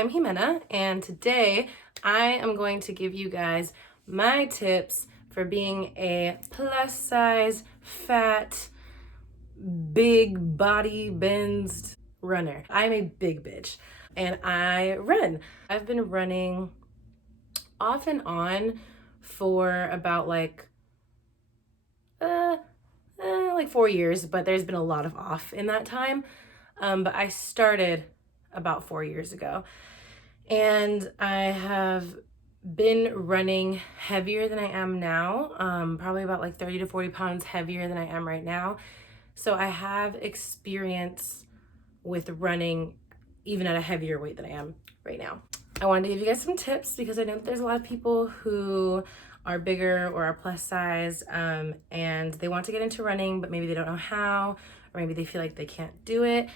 I'm Jimena, and today I am going to give you guys my tips for being a plus size, fat, big body, benz runner. I'm a big bitch and I run. I've been running off and on for about like 4 years, but there's been a lot of off in that time. But I started about 4 years ago, and I have been running heavier than I am now, probably about like 30 to 40 pounds heavier than I am right now. So I have experience with running even at a heavier weight than I am right now. I wanted to give you guys some tips because I know that there's a lot of people who are bigger or are plus size, and they want to get into running, but maybe they don't know how, or maybe they feel like they can't do it.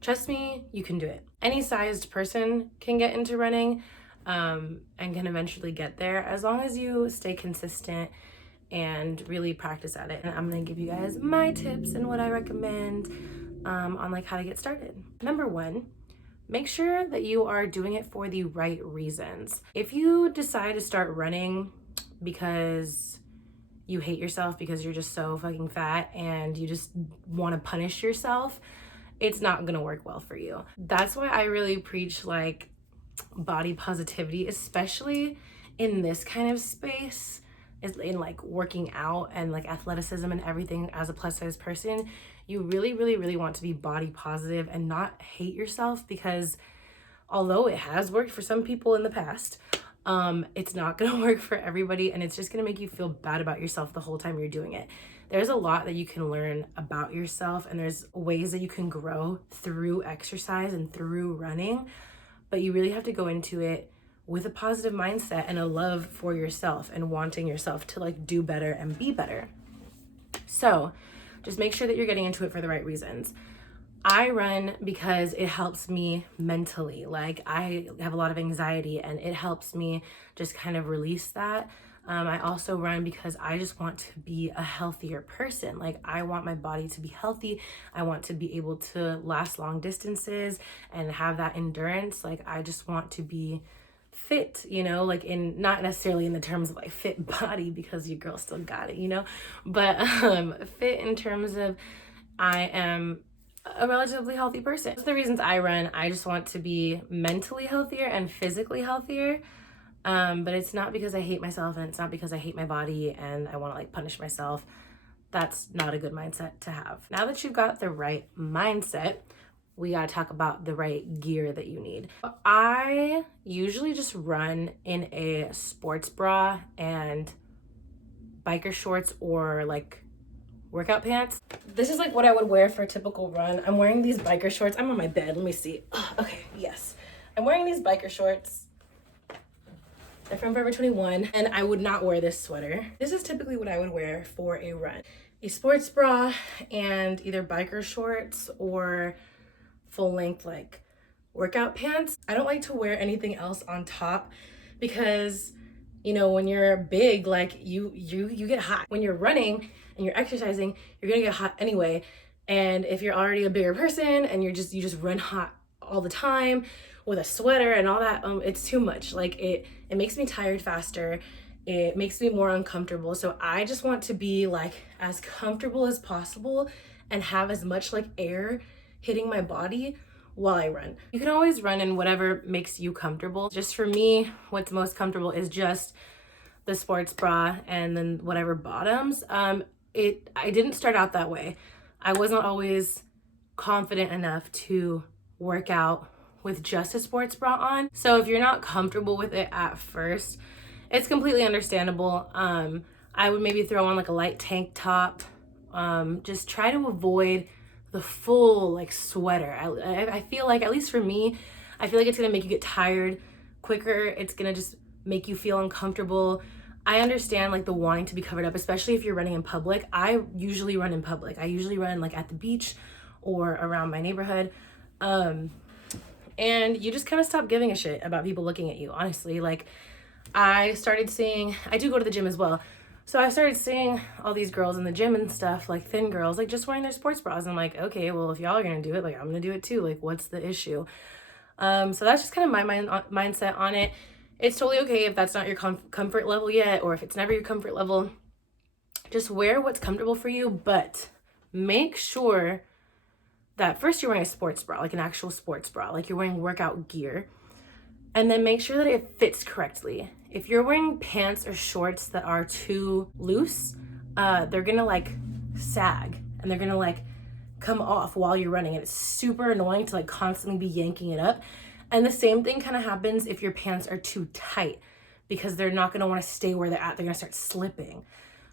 Trust me, you can do it. Any sized person can get into running, and can eventually get there as long as you stay consistent and really practice at it. And I'm gonna give you guys my tips and what I recommend on like how to get started. Number one, make sure that you are doing it for the right reasons. If you decide to start running because you hate yourself because you're just so fucking fat and you just want to punish yourself, it's not gonna work well for you. That's why I really preach like body positivity, especially in this kind of space, is in like working out and like athleticism and everything. As a plus size person, you really want to be body positive and not hate yourself, because although it has worked for some people in the past, it's not gonna work for everybody, and it's just gonna make you feel bad about yourself the whole time you're doing it. There's a lot that you can learn about yourself, and there's ways that you can grow through exercise and through running, but you really have to go into it with a positive mindset and a love for yourself and wanting yourself to like do better and be better. So just make sure that you're getting into it for the right reasons. I run because it helps me mentally. Like, I have a lot of anxiety and it helps me just kind of release that. I also run because I just want to be a healthier person. Like, I want my body to be healthy. I want to be able to last long distances and have that endurance. Like, I just want to be fit, you know, like in not necessarily in the terms of like fit body, because your girl still got it, you know, but fit in terms of I am a relatively healthy person. That's the reasons I run. I just want to be mentally healthier and physically healthier. But it's not because I hate myself, and it's not because I hate my body and I want to like punish myself. That's not a good mindset to have. Now that you've got the right mindset, we gotta talk about the right gear that you need. I usually just run in a sports bra and biker shorts or like workout pants. This is like what I would wear for a typical run. I'm wearing these biker shorts. I'm on my bed, let me see. Okay, yes. I'm wearing these biker shorts. They're from Forever 21, and I would not wear this sweater. This is typically what I would wear for a run. A sports bra and either biker shorts or full length like workout pants. I don't like to wear anything else on top because, you know, when you're big, like you get hot. When you're running and you're exercising, you're gonna get hot anyway. And if you're already a bigger person and you just run hot all the time with a sweater and all that, it's too much. Like it makes me tired faster. It makes me more uncomfortable. So I just want to be like as comfortable as possible and have as much like air hitting my body while I run. You can always run in whatever makes you comfortable. Just for me, what's most comfortable is just the sports bra and then whatever bottoms. I didn't start out that way. I wasn't always confident enough to work out with just a sports bra on. So if you're not comfortable with it at first, it's completely understandable. I would maybe throw on like a light tank top. Just try to avoid the full like sweater. I feel like, at least for me, I feel like it's gonna make you get tired quicker. It's gonna just make you feel uncomfortable. I understand like the wanting to be covered up, especially if you're running in public. I usually run in public. I usually run like at the beach or around my neighborhood. And you just kind of stop giving a shit about people looking at you, honestly. Like, I do go to the gym as well. So I started seeing all these girls in the gym and stuff, like thin girls, like just wearing their sports bras. I'm like, okay, well, if y'all are gonna do it, like I'm gonna do it too. Like, what's the issue? So that's just kind of my mindset on it. It's totally okay if that's not your comfort level yet, or if it's never your comfort level. Just wear what's comfortable for you, but make sure that first you're wearing a sports bra, like an actual sports bra, like you're wearing workout gear, and then make sure that it fits correctly. If you're wearing pants or shorts that are too loose, they're gonna like sag and they're gonna like come off while you're running, and it's super annoying to like constantly be yanking it up. And the same thing kind of happens if your pants are too tight, because they're not gonna want to stay where they're at. They're gonna start slipping.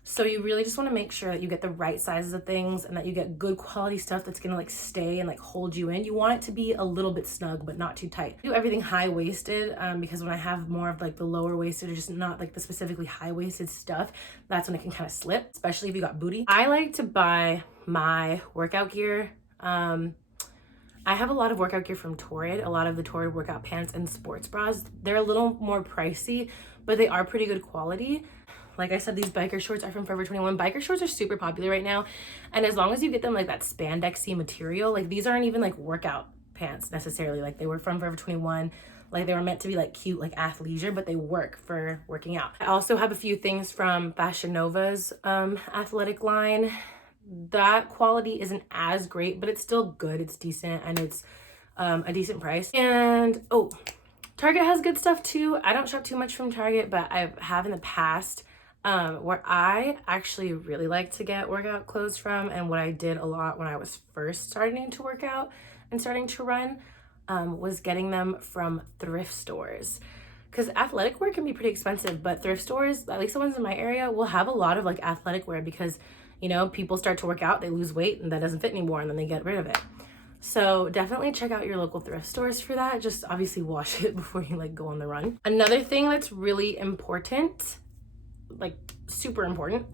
So you really just want to make sure that you get the right sizes of things and that you get good quality stuff that's gonna like stay and like hold you in. You want it to be a little bit snug, but not too tight. I do everything high-waisted because when I have more of like the lower waisted or just not like the specifically high-waisted stuff, that's when it can kind of slip, especially if you got booty. I like to buy my workout gear. I have a lot of workout gear from Torrid, a lot of the Torrid workout pants and sports bras. They're a little more pricey, but they are pretty good quality. Like I said, these biker shorts are from Forever 21. Biker shorts are super popular right now. And as long as you get them like that spandexy material, like these aren't even like workout pants necessarily. Like they were from Forever 21. Like they were meant to be like cute, like athleisure, but they work for working out. I also have a few things from Fashion Nova's athletic line. That quality isn't as great, but it's still good. It's decent, and it's a decent price. And oh, Target has good stuff too. I don't shop too much from Target, but I have in the past. Where I actually really like to get workout clothes from, and what I did a lot when I was first starting to work out and starting to run, was getting them from thrift stores. Because athletic wear can be pretty expensive, but thrift stores, at least the ones in my area, will have a lot of like athletic wear because, you know, people start to work out, they lose weight, and that doesn't fit anymore, and then they get rid of it. So definitely check out your local thrift stores for that. Just obviously wash it before you like go on the run. Another thing that's really important, like super important,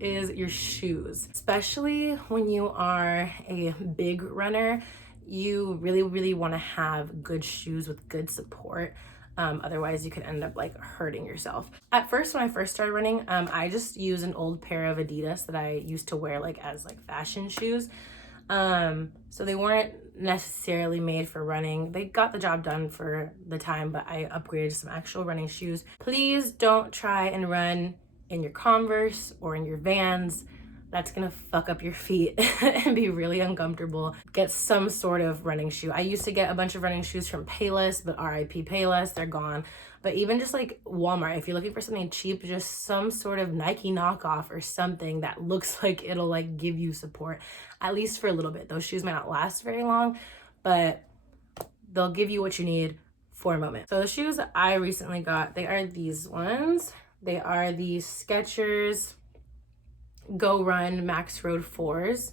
is your shoes. Especially when you are a big runner, you really want to have good shoes with good support. Otherwise you could end up like hurting yourself. At first, when I first started running, I just used an old pair of Adidas that I used to wear like as like fashion shoes. So they weren't necessarily made for running. They got the job done for the time, but I upgraded to some actual running shoes. Please don't try and run in your Converse or in your Vans. That's gonna fuck up your feet and be really uncomfortable. Get some sort of running shoe. I used to get a bunch of running shoes from Payless, but RIP Payless, they're gone. But even just like Walmart, if you're looking for something cheap, just some sort of Nike knockoff or something that looks like it'll like give you support, at least for a little bit. Those shoes might not last very long, but they'll give you what you need for a moment. So the shoes that I recently got, they are these ones. They are the Skechers Go Run Max Road 4s.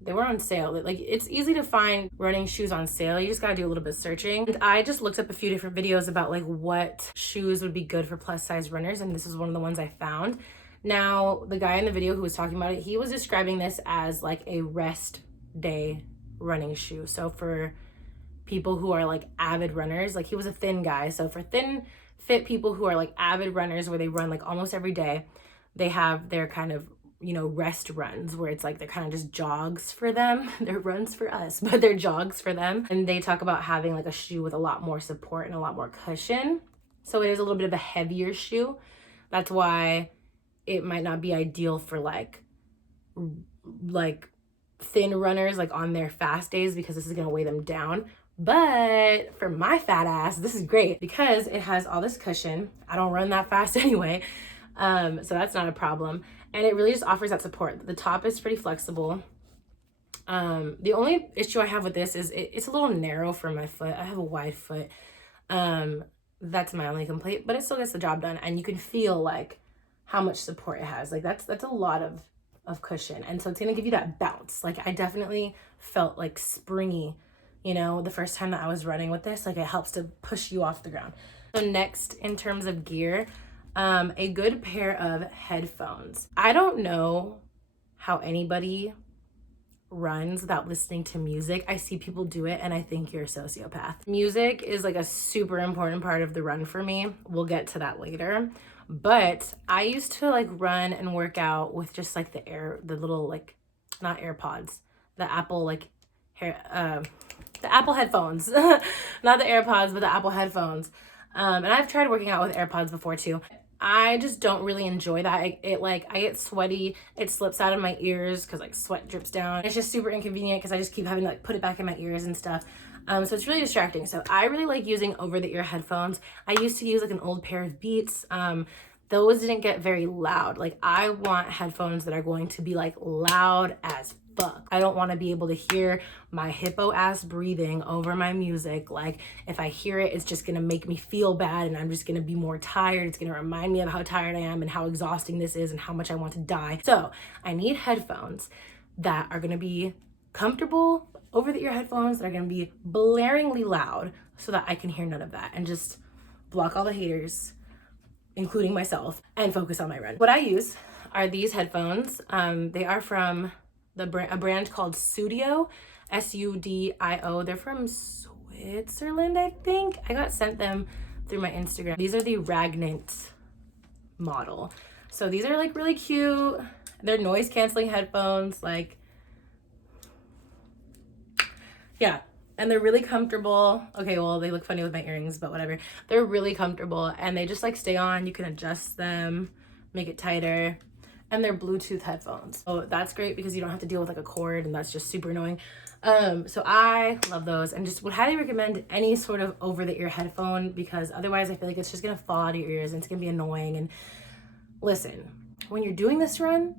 They were on sale. Like, it's easy to find running shoes on sale. You just gotta do a little bit of searching. And I just looked up a few different videos about like what shoes would be good for plus size runners, and this is one of the ones I found. Now, the guy in the video who was talking about it, he was describing this as like a rest day running shoe. So for people who are like avid runners, like he was a thin guy. So for thin, fit people who are like avid runners where they run like almost every day, they have their kind of, you know, rest runs where it's like they're kind of just jogs for them. They're runs for us, but they're jogs for them. And they talk about having like a shoe with a lot more support and a lot more cushion. So it is a little bit of a heavier shoe. That's why it might not be ideal for like thin runners like on their fast days, because this is gonna weigh them down. But for my fat ass, this is great because it has all this cushion. I don't run that fast anyway. So that's not a problem. And it really just offers that support. The top is pretty flexible. The only issue I have with this is it's a little narrow for my foot. I have a wide foot. That's my only complaint, but it still gets the job done. And you can feel like how much support it has. Like that's a lot of cushion. And so it's gonna give you that bounce. Like I definitely felt like springy, you know, the first time that I was running with this. Like it helps to push you off the ground. So next, in terms of gear, a good pair of headphones. I don't know how anybody runs without listening to music. I see people do it and I think you're a sociopath. Music is like a super important part of the run for me. We'll get to that later. But I used to like run and work out with just like the little like, not AirPods, the Apple like the Apple headphones, not the AirPods, but the Apple headphones. And I've tried working out with AirPods before too. I just don't really enjoy that. It like, I get sweaty, it slips out of my ears because like sweat drips down. It's just super inconvenient because I just keep having to like put it back in my ears and stuff. So it's really distracting. So I really like using over-the-ear headphones. I used to use like an old pair of Beats. Those didn't get very loud. Like I want headphones that are going to be like loud as fuck. I don't want to be able to hear my hippo ass breathing over my music. Like if I hear it, it's just going to make me feel bad and I'm just going to be more tired. It's going to remind me of how tired I am and how exhausting this is and how much I want to die. So I need headphones that are going to be comfortable, over-the-ear headphones that are going to be blaringly loud so that I can hear none of that and just block all the haters, including myself, and focus on my run. What I use are these headphones. They are from a brand called Sudio, S-U-D-I-O. They're from Switzerland, I think. I got sent them through my Instagram. These are the Ragnant model. So these are like really cute. They're noise canceling headphones, like, yeah. And they're really comfortable. Okay, well, they look funny with my earrings, but whatever. They're really comfortable and they just like stay on. You can adjust them, make it tighter. And they're Bluetooth headphones. So that's great because you don't have to deal with like a cord and that's just super annoying. So I love those and just would highly recommend any sort of over-the-ear headphone because otherwise I feel like it's just gonna fall out of your ears and it's gonna be annoying. And listen, when you're doing this run,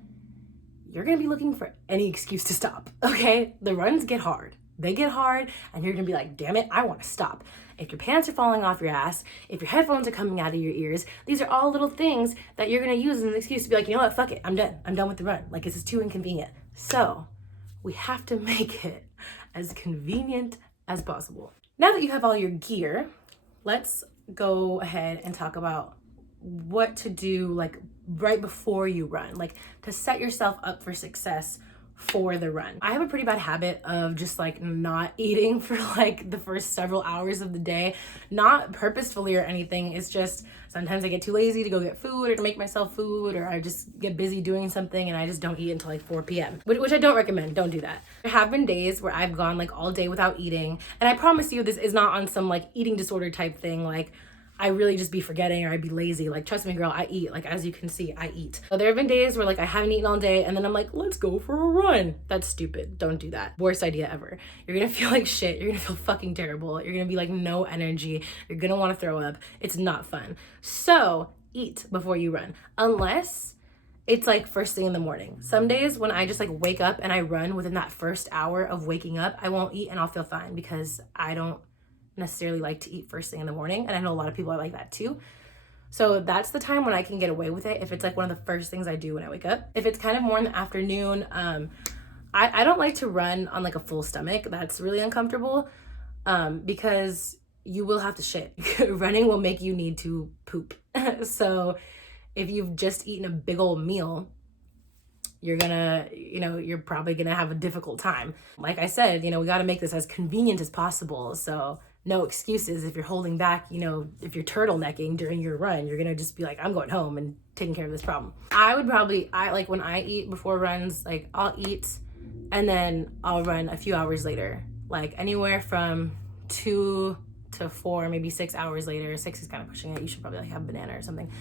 you're gonna be looking for any excuse to stop, okay? The runs get hard. They get hard and you're gonna be like, damn it, I wanna stop. If your pants are falling off your ass, if your headphones are coming out of your ears, these are all little things that you're gonna use as an excuse to be like, you know what, fuck it, I'm done. I'm done with the run. Like, this is too inconvenient. So we have to make it as convenient as possible. Now that you have all your gear, let's go ahead and talk about what to do like right before you run, like to set yourself up for success for the run. I have a pretty bad habit of just like not eating for like the first several hours of the day, not purposefully or anything. It's just sometimes I get too lazy to go get food or to make myself food, or I just get busy doing something and I just don't eat until like 4 p.m. which I don't recommend. Don't do that. There have been days where I've gone like all day without eating, and I promise you this is not on some like eating disorder type thing. Like I really just be forgetting or I'd be lazy. Like, trust me, girl, I eat. Like, as you can see, I eat. So there have been days where like I haven't eaten all day and then I'm like, let's go for a run. That's stupid. Don't do that. Worst idea ever. You're gonna feel like shit. You're gonna feel fucking terrible. You're gonna be like no energy. You're gonna want to throw up. It's not fun. So eat before you run. Unless it's like first thing in the morning. Some days when I just like wake up and I run within that first hour of waking up, I won't eat and I'll feel fine because I don't necessarily like to eat first thing in the morning, and I know a lot of people are like that too. So that's the time when I can get away with it if it's like one of the first things I do when I wake up. If it's kind of more in the afternoon, I don't like to run on like a full stomach. That's really uncomfortable because you will have to shit. Running will make you need to poop. So if you've just eaten a big old meal, you're gonna, you're probably gonna have a difficult time. Like I said, we got to make this as convenient as possible. So no excuses if you're holding back, if you're turtlenecking during your run, you're gonna just be like, I'm going home and taking care of this problem. I like when I eat before runs, like I'll eat and then I'll run a few hours later, like anywhere from 2 to 4, maybe 6 hours later. 6 is kind of pushing it. You should probably like have a banana or something.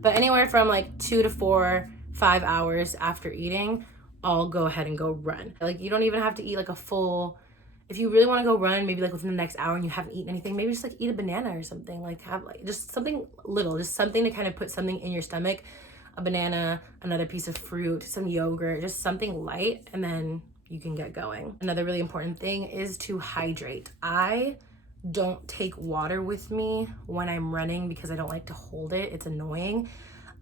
But anywhere from like 2 to 4, 5 hours after eating, I'll go ahead and go run. Like you don't even have to eat like a full, if you really want to go run, maybe like within the next hour and you haven't eaten anything, maybe just like eat a banana or something. Like have like just something little, just something to kind of put something in your stomach. A banana, another piece of fruit, some yogurt, just something light, and then you can get going. Another really important thing is to hydrate. I don't take water with me when I'm running because I don't like to hold it. It's annoying.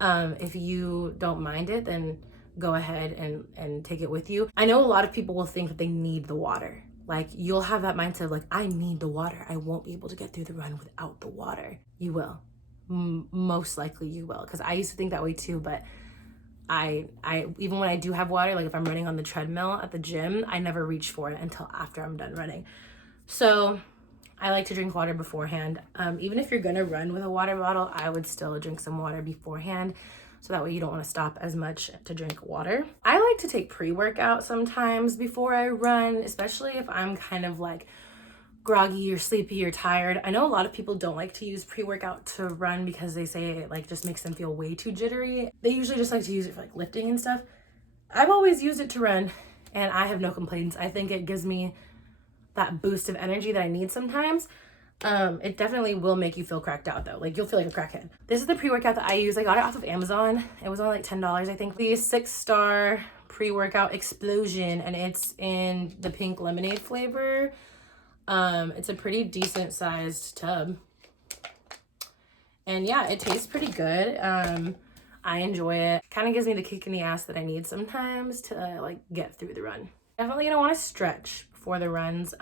If you don't mind it, then go ahead and take it with you. I know a lot of people will think that they need the water. Like you'll have that mindset of like, I need the water. I won't be able to get through the run without the water. You will. Most likely you will. Because I used to think that way too, but I even when I do have water, like if I'm running on the treadmill at the gym, I never reach for it until after I'm done running. So I like to drink water beforehand. Even if you're gonna run with a water bottle, I would still drink some water beforehand so that way you don't want to stop as much to drink water. I like to take pre-workout sometimes before I run, especially if I'm kind of like groggy or sleepy or tired. I know a lot of people don't like to use pre-workout to run because they say it like just makes them feel way too jittery. They usually just like to use it for like lifting and stuff. I've always used it to run and I have no complaints. I think it gives me that boost of energy that I need sometimes. It definitely will make you feel cracked out though. Like you'll feel like a crackhead. This is the pre-workout that I use. I got it off of Amazon. It was only like $10, I think. The 6-star pre-workout explosion, and it's in the pink lemonade flavor. It's a pretty decent sized tub. And yeah, it tastes pretty good. I enjoy it. Kind of gives me the kick in the ass that I need sometimes to like get through the run. Definitely gonna want to stretch before the runs.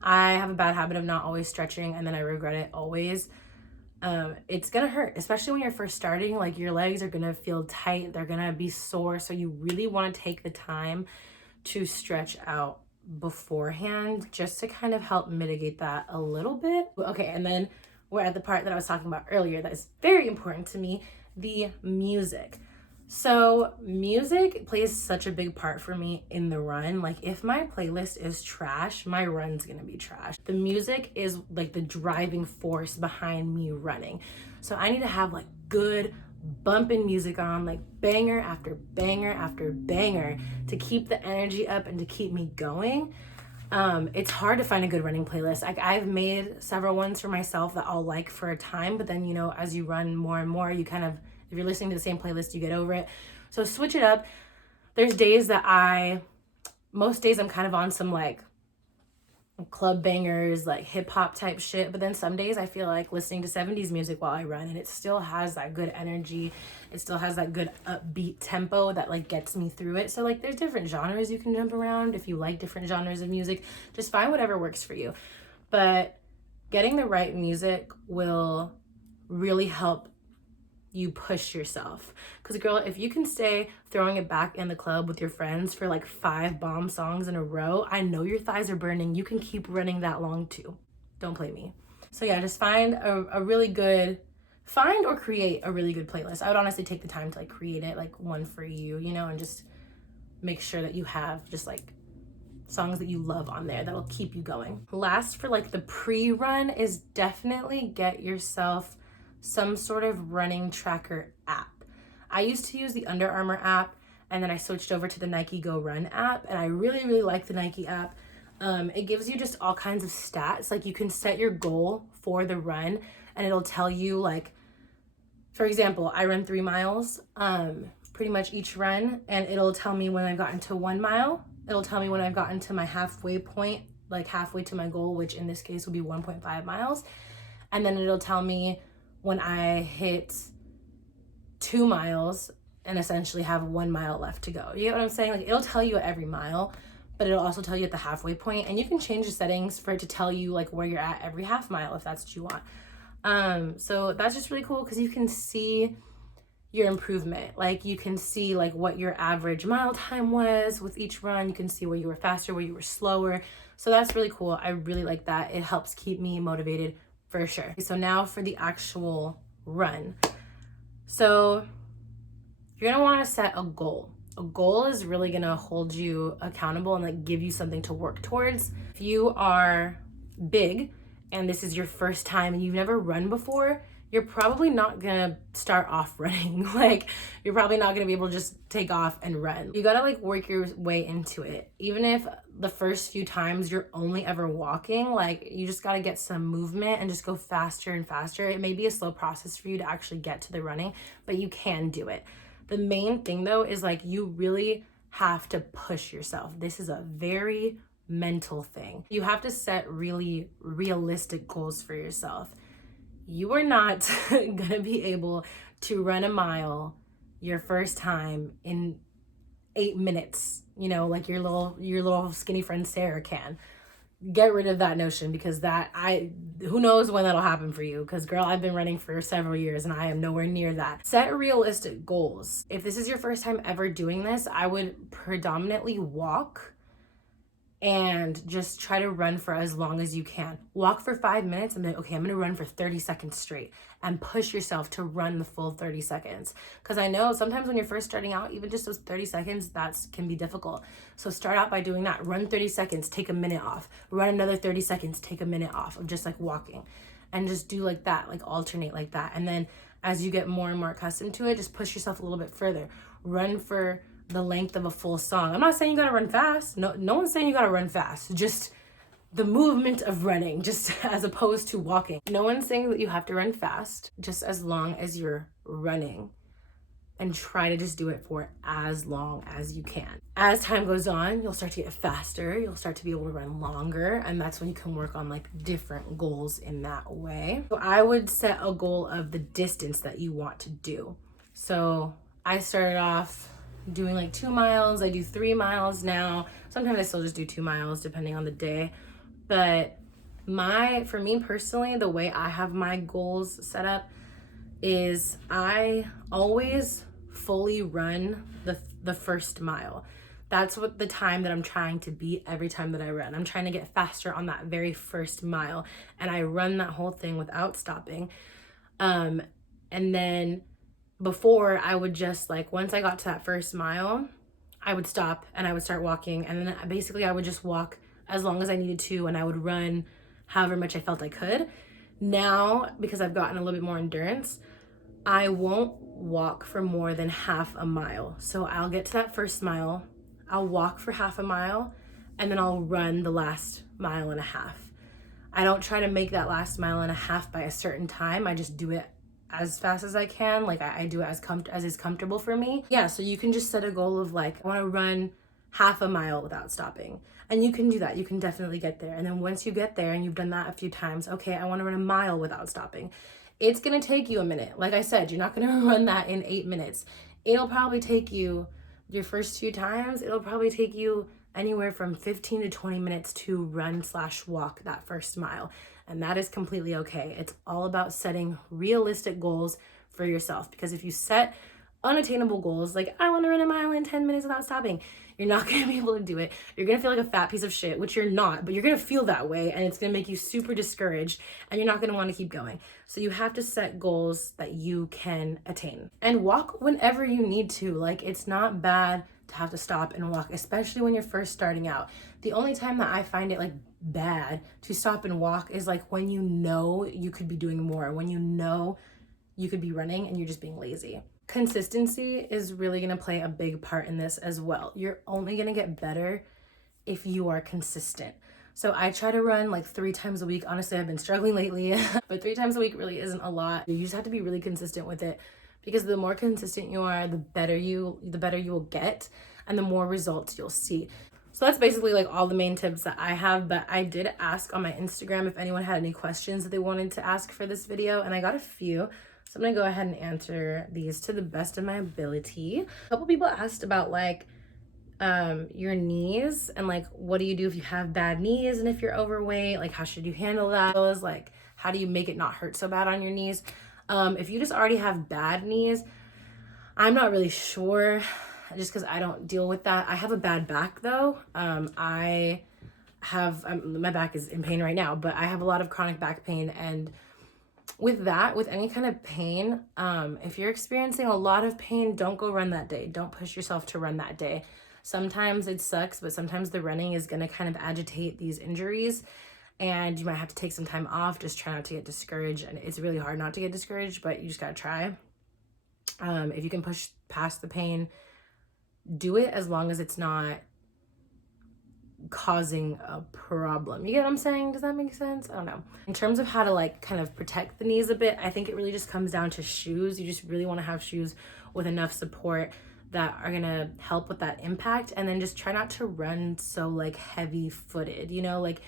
I have a bad habit of not always stretching and then I regret it always. It's gonna hurt, especially when you're first starting. Like your legs are gonna feel tight, they're gonna be sore. So you really want to take the time to stretch out beforehand just to kind of help mitigate that a little bit. Okay, and then we're at the part that I was talking about earlier that is very important to me, the music. So music plays such a big part for me in the run. Like if my playlist is trash, my run's gonna be trash. The music is like the driving force behind me running. So I need to have like good bumping music on, like banger after banger after banger to keep the energy up and to keep me going. It's hard to find a good running playlist. Like I've made several ones for myself that I'll like for a time, but then, you know, as you run more and more, you kind of, if you're listening to the same playlist, you get over it. So switch it up. There's days that most days I'm kind of on some like club bangers, like hip hop type shit. But then some days I feel like listening to 70s music while I run, and it still has that good energy. It still has that good upbeat tempo that like gets me through it. So like there's different genres you can jump around. If you like different genres of music, just find whatever works for you. But getting the right music will really help you push yourself. Because girl, if you can stay throwing it back in the club with your friends for like 5 bomb songs in a row, I know your thighs are burning. You can keep running that long too. Don't play me. So yeah, just find a really good, find or create a really good playlist. I would honestly take the time to like create it, like one for you, you know, and just make sure that you have just like songs that you love on there that'll keep you going. Last for like the pre-run is definitely get yourself some sort of running tracker app. I used to use the Under Armour app, and then I switched over to the Nike Go Run app, and I really, really like the Nike app. It gives you just all kinds of stats. Like you can set your goal for the run, and it'll tell you like, for example, I run 3 miles, pretty much each run, and it'll tell me when I've gotten to 1 mile. It'll tell me when I've gotten to my halfway point, like halfway to my goal, which in this case will be 1.5 miles. And then it'll tell me when I hit 2 miles and essentially have 1 mile left to go. You get what I'm saying? Like it'll tell you at every mile, but it'll also tell you at the halfway point, and you can change the settings for it to tell you like where you're at every half mile if that's what you want. So that's just really cool because you can see your improvement. Like you can see like what your average mile time was with each run. You can see where you were faster, where you were slower. So that's really cool. I really like that. It helps keep me motivated for sure. So now for the actual run. So you're gonna wanna set a goal. A goal is really gonna hold you accountable and like give you something to work towards. If you are big and this is your first time and you've never run before, you're probably not gonna start off running. Like you're probably not gonna be able to just take off and run. You gotta like work your way into it. Even if the first few times you're only ever walking, like you just gotta get some movement and just go faster and faster. It may be a slow process for you to actually get to the running, but you can do it. The main thing though is like you really have to push yourself. This is a very mental thing. You have to set really realistic goals for yourself. You are not gonna be able to run a mile your first time in 8 minutes, you know, like your little skinny friend Sarah can. Get rid of that notion, because who knows when that'll happen for you, because girl, I've been running for several years and I am nowhere near that. Set realistic goals. If this is your first time ever doing this, I would predominantly walk and just try to run for as long as you can. Walk for 5 minutes and then, okay, I'm gonna run for 30 seconds straight, and push yourself to run the full 30 seconds. Because I know sometimes when you're first starting out, even just those 30 seconds, that can be difficult. So start out by doing that. Run 30 seconds, take a minute off. Run another 30 seconds, take a minute off of just like walking. And just do like that, like alternate like that. And then as you get more and more accustomed to it, just push yourself a little bit further. Run for the length of a full song. I'm not saying you gotta run fast. No one's saying you gotta run fast. Just the movement of running, just as opposed to walking. No one's saying that you have to run fast, just as long as you're running. And try to just do it for as long as you can. As time goes on, you'll start to get faster. You'll start to be able to run longer. And that's when you can work on like different goals in that way. So I would set a goal of the distance that you want to do. So I started off doing like 2 miles. I do 3 miles now. Sometimes I still just do 2 miles depending on the day. But for me personally, the way I have my goals set up is I always fully run the first mile. That's what the time that I'm trying to beat every time that I run. I'm trying to get faster on that very first mile, and I run that whole thing without stopping. And then before, I would just like, once I got to that first mile, I would stop and I would start walking, and then basically I would just walk as long as I needed to, and I would run however much I felt I could. Now, because I've gotten a little bit more endurance, I won't walk for more than half a mile. So I'll get to that first mile, I'll walk for half a mile, and then I'll run the last mile and a half. I don't try to make that last mile and a half by a certain time. I just do it as fast as I can. Like I do it as is comfortable for me. Yeah, so you can just set a goal of like, I want to run half a mile without stopping. And you can do that. You can definitely get there. And then once you get there and you've done that a few times, okay, I want to run a mile without stopping. It's going to take you a minute. Like I said, you're not going to run that in 8 minutes. It'll probably take you, your first few times, it'll probably take you anywhere from 15 to 20 minutes to run/walk that first mile. And that is completely okay. It's all about setting realistic goals for yourself. Because if you set unattainable goals, like I want to run a mile in 10 minutes without stopping, you're not going to be able to do it. You're going to feel like a fat piece of shit, which you're not, but you're going to feel that way, and it's going to make you super discouraged, and you're not going to want to keep going. So you have to set goals that you can attain, and walk whenever you need to. Like, it's not bad to have to stop and walk, especially when you're first starting out. The only time that I find it like bad to stop and walk is like when you know you could be doing more, when you know you could be running and you're just being lazy. Consistency is really going to play a big part in this as well. You're only going to get better if you are consistent. So I try to run like 3 times a week. Honestly, I've been struggling lately, but 3 times a week really isn't a lot. You just have to be really consistent with it, because the more consistent you are, the better you will get, and the more results you'll see. So that's basically like all the main tips that I have, but I did ask on my Instagram if anyone had any questions that they wanted to ask for this video, and I got a few. So I'm gonna go ahead and answer these to the best of my ability. A couple people asked about like your knees, and like what do you do if you have bad knees and if you're overweight, like how should you handle that? As well as like how do you make it not hurt so bad on your knees? If you just already have bad knees, I'm not really sure, just because I don't deal with that. I have a bad back though. I have my back is in pain right now, but I have a lot of chronic back pain, and with any kind of pain, if you're experiencing a lot of pain, don't go run that day. Don't push yourself to run that day. Sometimes it sucks, but sometimes the running is going to kind of agitate these injuries, and you might have to take some time off. Just try not to get discouraged, and it's really hard not to get discouraged, but you just got to try. If you can push past the pain, do it as long as it's not causing a problem. You get what I'm saying? Does that make sense? I don't know. In terms of how to like kind of protect the knees a bit, I think it really just comes down to shoes. You just really want to have shoes with enough support that are gonna help with that impact, and then just try not to run so like heavy footed, like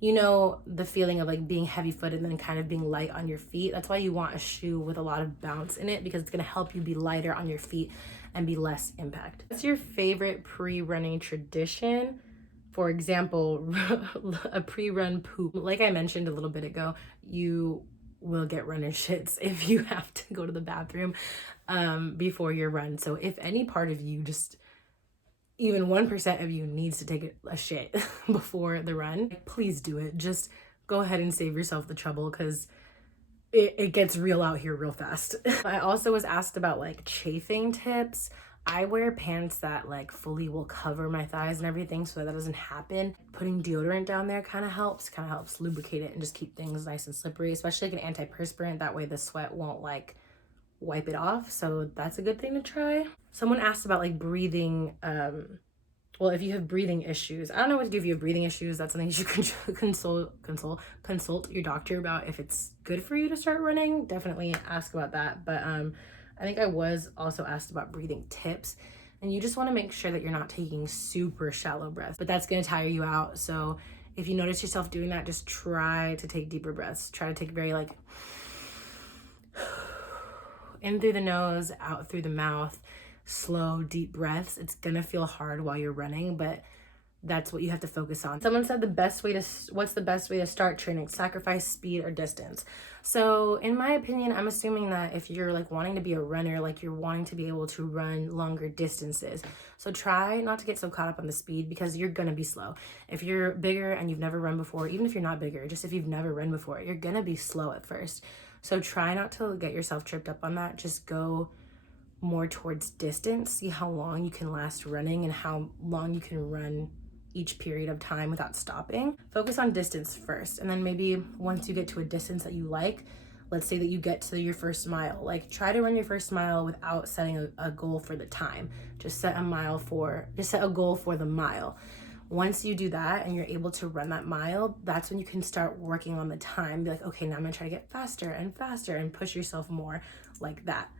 the feeling of like being heavy footed and then kind of being light on your feet. That's why you want a shoe with a lot of bounce in it, because it's gonna help you be lighter on your feet and be less impact. What's your favorite pre-running tradition? For example, a pre-run poop. Like I mentioned a little bit ago, you will get runner shits if you have to go to the bathroom before your run. So if any part of you just even 1% of you needs to take a shit before the run, please do it. Just go ahead and save yourself the trouble, because it gets real out here real fast. I also was asked about like chafing tips. I wear pants that like fully will cover my thighs and everything, so that doesn't happen. Putting deodorant down there kind of helps lubricate it and just keep things nice and slippery, especially like an antiperspirant. That way the sweat won't like wipe it off. So that's a good thing to try. Someone asked about like breathing, well, if you have breathing issues. I don't know what to do if you have breathing issues. That's something you should consult your doctor about. If it's good for you to start running, definitely ask about that. But I think I was also asked about breathing tips, and you just want to make sure that you're not taking super shallow breaths, but that's going to tire you out. So if you notice yourself doing that, just try to take deeper breaths. Try to take very like in through the nose, out through the mouth, slow, deep breaths. It's gonna feel hard while you're running, but that's what you have to focus on. Someone said what's the best way to start training? Sacrifice speed or distance? So in my opinion, I'm assuming that if you're like wanting to be a runner, like you're wanting to be able to run longer distances. So try not to get so caught up on the speed, because you're gonna be slow. If you're bigger and you've never run before, even if you're not bigger, just if you've never run before, you're gonna be slow at first. So try not to get yourself tripped up on that. Just go more towards distance. See how long you can last running and how long you can run each period of time without stopping. Focus on distance first, and then maybe once you get to a distance that you like, let's say that you get to your first mile, like try to run your first mile without setting a goal for the time. Just set a goal for the mile. Once you do that and you're able to run that mile, that's when you can start working on the time. Be like, okay, now I'm gonna try to get faster and faster and push yourself more like that.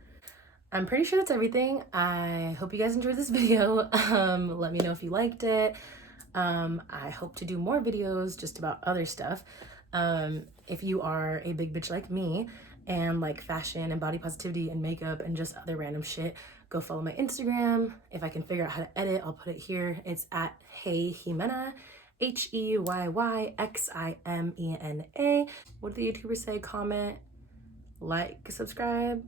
I'm pretty sure that's everything. I hope you guys enjoyed this video. Let me know if you liked it. I hope to do more videos just about other stuff. If you are a big bitch like me and like fashion and body positivity and makeup and just other random shit, go follow my Instagram. If I can figure out how to edit, I'll put it here. It's at Hey Jimena, HeyYyXimena. What do the YouTubers say? Comment, like, subscribe,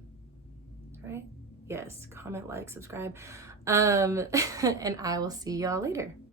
right? Yes, comment, like, subscribe. And I will see y'all later.